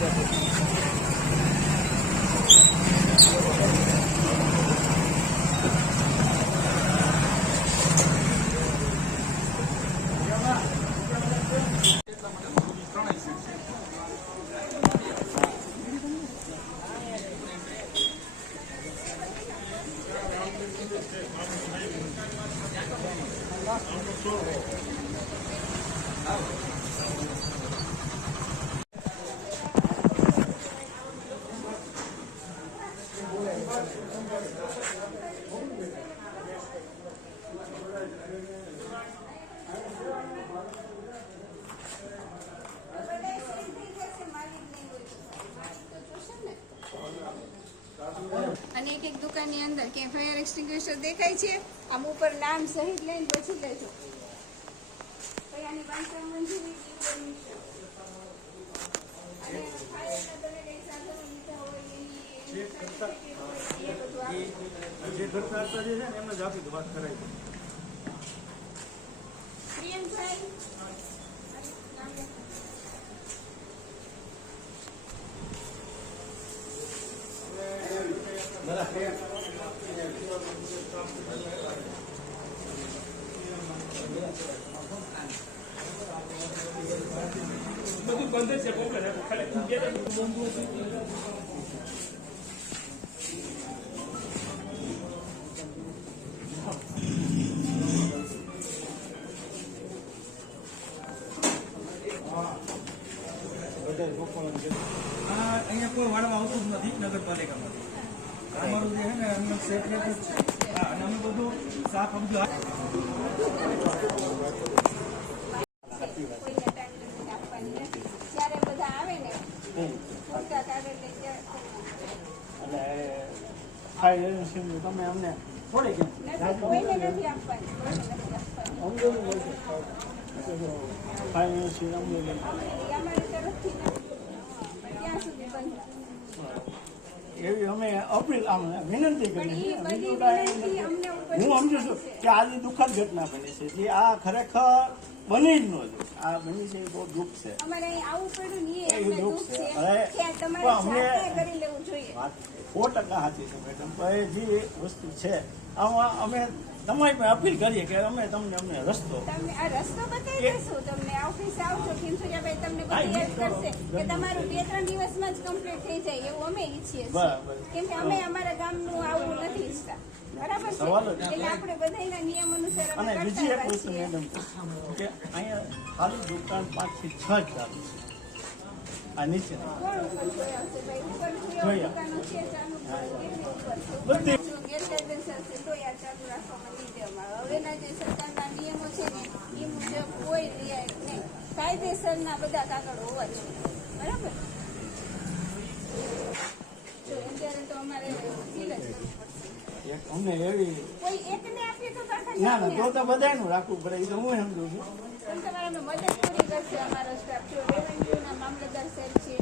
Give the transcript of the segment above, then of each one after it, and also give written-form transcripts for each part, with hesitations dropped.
અને એક દુકાનની અંદર કે ફાયર એક્સટિંગ્વિશર દેખાય છે, આમ ઉપર નામ સહિત લઈને પછી લેજો. આની બાંધકામ મંજૂરી અને ફાયરના તમે કઈ સાધનો લીધા હોય એની જે કરતા હતા જે છે ને એમને જ આપી દો, વાત કરાવી દો. પ્રિયંકભાઈ બધું બંધ છે અહીંયા કોઈ વાળવા આવતું જ નથી નગરપાલિકામાંથી. અમારું જે છે ને એમને સેપરેટ જ છે. હા, અને અમે બધું સાફ સમજો. તમે અમને થોડીક એવી અમે અપીલ વિનંતી કરી. હું સમજુ છું કે આજે દુઃખદ ઘટના બની છે, જે આ ખરેખર બની જ ન જોઈએ. આ બની છે એ બહુ દુઃખ છે. અમારે આવું પડ્યું નહીં, એ દુઃખ છે. તમારે કરી લેવું જોઈએ. 100% સાચી છે મેડમ. જે વસ્તુ છે આમાં અમે તમારી પાસે અપીલ કરીએ કે અમે તમને અમને રસ્તો આ રસ્તો બતાવી દેશું. તમને ઓફિસે આવજો, કિંસુજાભાઈ તમને બધી હેલ્પ કરશે કે તમારું 2-3 દિવસમાં જ કમ્પ્લીટ થઈ જાય એવું અમે ઈચ્છીએ છીએ. કેમ કે અમે અમારા ગામનું આવું નથી ઈચ્છતા. બરાબર છે, એટલે આપણે બધાના નિયમ અનુસાર અને બીજી એક વસ્તુ મેડમ કે અહીંયા ખાલી દુકાન 5 થી 6 જ ચાલુ છે. આ નીચે બધી હવેના જે સરકારના નિયમો છે ને એ મુજબ કોઈ રિયાયત નહીં. કાયદેસરના બધા કાગળો હોવા જોઈએ. બરાબર, અત્યારે તો અમારે સીલ જ કરવું પડશે. અમને એવી કોઈ એકને આપીએ તો ના તો બધાનું રાખવું પડે. એ તો હું સમજુ છું. પણ તમારે મદદ પૂરી કરશે અમારો સ્ટાફ. જો રેવન્યુના મામલતદાર સાહેબ છે,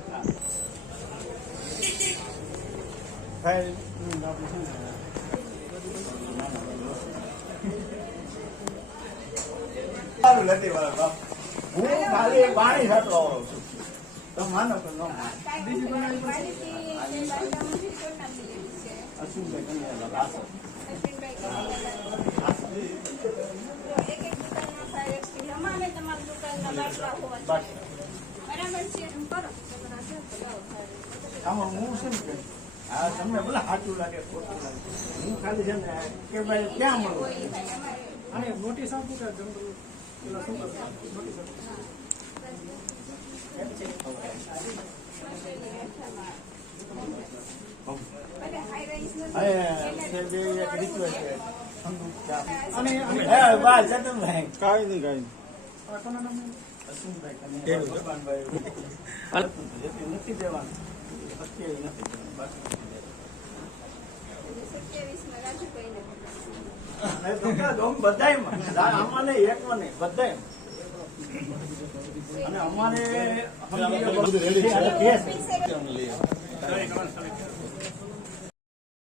હું ખાલી પાણી સાથે આવું છું. તો માનો કે ન આમાં હું છે ને હા તમને ભલે સાચું લાગે ખોટું લાગે, હું ખાલી છે ને કે ભાઈ ક્યાં મળવું અને નોટિસ આપું કે કઈ નહીં નથી દેવાનું. બધા અમારે એકમાં નહીં બધા અને અમારે